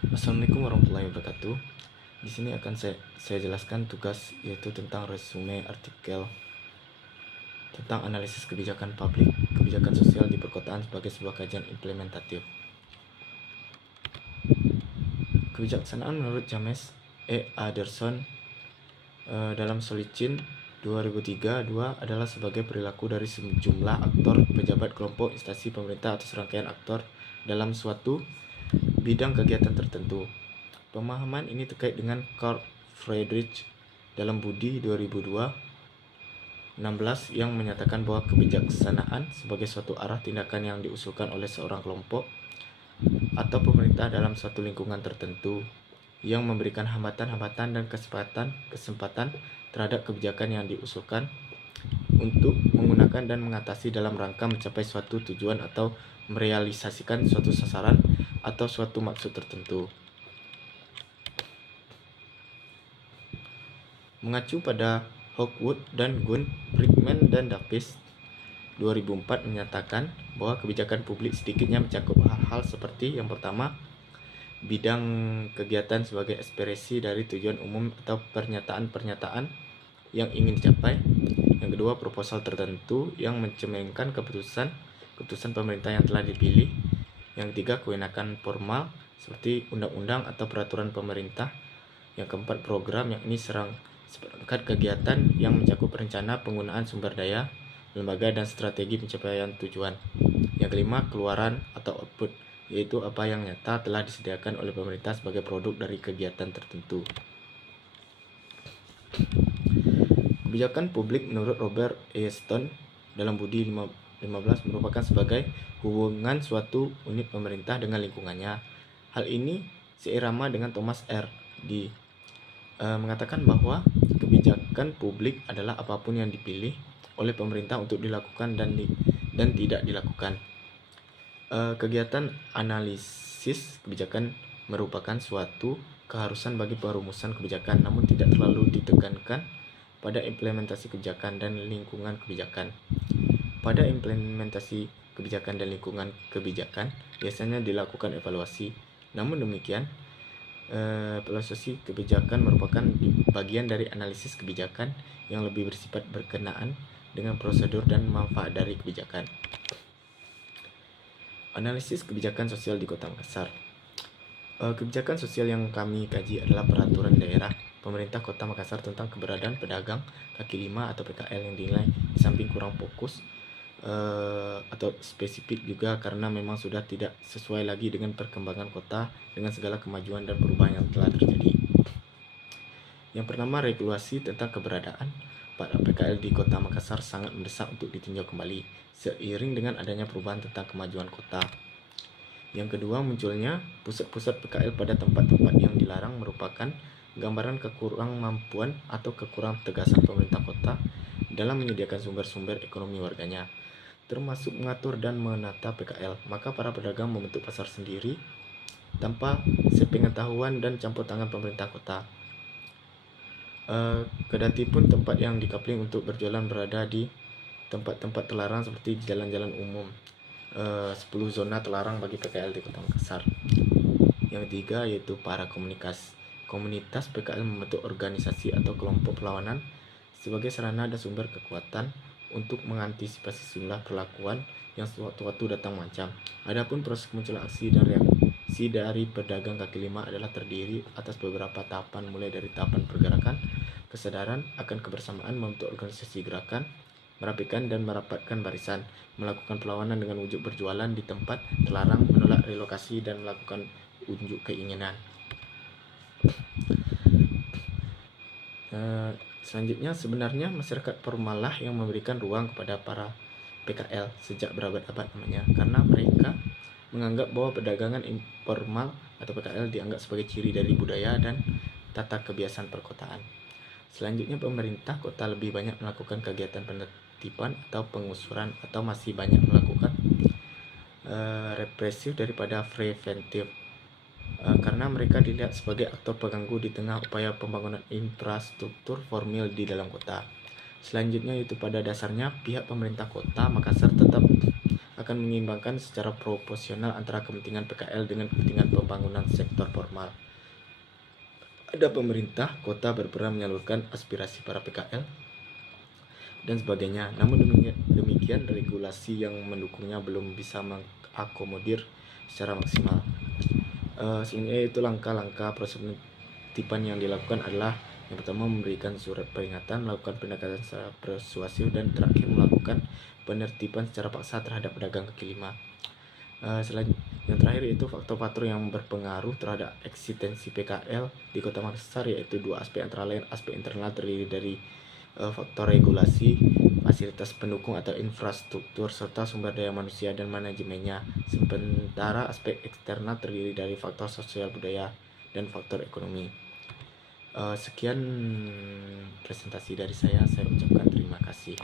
Assalamualaikum warahmatullahi wabarakatuh. Di sini akan saya jelaskan tugas, yaitu tentang resume artikel tentang analisis kebijakan publik, kebijakan sosial di perkotaan sebagai sebuah kajian implementatif. Kebijaksanaan menurut James E. Anderson dalam Solicin 2003-2 adalah sebagai perilaku dari sejumlah aktor, pejabat, kelompok, instansi pemerintah atau serangkaian aktor dalam suatu bidang kegiatan tertentu. Pemahaman ini terkait dengan Carl Friedrich dalam Budi 2002-16 yang menyatakan bahwa kebijaksanaan sebagai suatu arah tindakan yang diusulkan oleh seorang kelompok atau pemerintah dalam suatu lingkungan tertentu yang memberikan hambatan-hambatan dan kesempatan terhadap kebijakan yang diusulkan untuk menggunakan dan mengatasi dalam rangka mencapai suatu tujuan atau merealisasikan suatu sasaran atau suatu maksud tertentu. Mengacu pada Hawkwood dan Gunn, Brickman dan Davis 2004 menyatakan bahwa kebijakan publik sedikitnya mencakup hal-hal seperti yang pertama, bidang kegiatan sebagai ekspresi dari tujuan umum atau pernyataan-pernyataan yang ingin dicapai. Yang kedua, proposal tertentu yang mencerminkan keputusan pemerintah yang telah dipilih. Yang ketiga, kewenangan formal seperti undang-undang atau peraturan pemerintah. Yang keempat, program, yakni seperangkat kegiatan yang mencakup rencana penggunaan sumber daya, lembaga, dan strategi pencapaian tujuan. Yang kelima, keluaran atau output, yaitu apa yang nyata telah disediakan oleh pemerintah sebagai produk dari kegiatan tertentu. Kebijakan publik menurut Robert E. Stone dalam Budi 15 merupakan sebagai hubungan suatu unit pemerintah dengan lingkungannya. Hal ini seirama dengan Thomas R. D. Mengatakan bahwa kebijakan publik adalah apapun yang dipilih oleh pemerintah untuk dilakukan dan tidak dilakukan. Kegiatan analisis kebijakan merupakan suatu keharusan bagi perumusan kebijakan, namun tidak terlalu ditekankan pada implementasi kebijakan dan lingkungan kebijakan. Pada implementasi kebijakan dan lingkungan kebijakan biasanya dilakukan evaluasi. Namun demikian, evaluasi kebijakan merupakan bagian dari analisis kebijakan yang lebih bersifat berkenaan dengan prosedur dan manfaat dari kebijakan. Analisis kebijakan sosial di Kota Makassar. Kebijakan sosial yang kami kaji adalah peraturan daerah pemerintah Kota Makassar tentang keberadaan pedagang kaki lima atau PKL yang dinilai di samping kurang fokus atau spesifik juga karena memang sudah tidak sesuai lagi dengan perkembangan kota dengan segala kemajuan dan perubahan yang telah terjadi. Yang pertama, regulasi tentang keberadaan para PKL di Kota Makassar sangat mendesak untuk ditinjau kembali seiring dengan adanya perubahan tentang kemajuan kota. Yang kedua, munculnya pusat-pusat PKL pada tempat-tempat yang dilarang merupakan gambaran kekurang mampuan atau kekurang tegasan pemerintah kota dalam menyediakan sumber-sumber ekonomi warganya, termasuk mengatur dan menata PKL. Maka para pedagang membentuk pasar sendiri tanpa sepengetahuan dan campur tangan pemerintah kota. Kedati pun tempat yang dikapling untuk berjualan berada di tempat-tempat terlarang seperti jalan-jalan umum. 10 zona terlarang bagi PKL di Kota Makassar. Yang ketiga yaitu para komunitas PKL membentuk organisasi atau kelompok perlawanan sebagai sarana dan sumber kekuatan untuk mengantisipasi sejumlah perlakuan yang sewaktu-waktu datang macam. Adapun proses kemunculan aksi dan reaksi dari pedagang kaki lima adalah terdiri atas beberapa tahapan, mulai dari tahapan pergerakan, kesadaran akan kebersamaan, membentuk organisasi gerakan, merapikan dan merapatkan barisan, melakukan perlawanan dengan wujud berjualan di tempat terlarang, menolak relokasi dan melakukan unjuk keinginan. Selanjutnya, sebenarnya masyarakat formal lah yang memberikan ruang kepada para PKL sejak berabad-abad namanya, karena mereka menganggap bahwa perdagangan informal atau PKL dianggap sebagai ciri dari budaya dan tata kebiasaan perkotaan. Selanjutnya, pemerintah kota lebih banyak melakukan kegiatan penertiban atau pengusuran atau masih banyak melakukan represif daripada preventif, karena mereka dilihat sebagai aktor pengganggu di tengah upaya pembangunan infrastruktur formil di dalam kota. Selanjutnya, itu pada dasarnya pihak pemerintah Kota Makassar tetap akan akan menyeimbangkan secara proporsional antara kepentingan PKL dengan kepentingan pembangunan sektor formal. Ada pemerintah kota berperan menyalurkan aspirasi para PKL dan sebagainya. Namun demikian regulasi yang mendukungnya belum bisa mengakomodir secara maksimal. Sebenarnya itu langkah-langkah proses penertiban yang dilakukan adalah yang pertama memberikan surat peringatan, melakukan pendekatan secara persuasif, dan terakhir melakukan penertiban secara paksa terhadap pedagang kaki lima. Selain yang terakhir itu faktor-faktor yang berpengaruh terhadap eksistensi PKL di Kota Makassar, yaitu dua aspek, antara lain aspek internal terdiri dari faktor regulasi, fasilitas pendukung atau infrastruktur, serta sumber daya manusia dan manajemennya. Sementara aspek eksternal terdiri dari faktor sosial budaya dan faktor ekonomi. Sekian presentasi dari saya ucapkan terima kasih.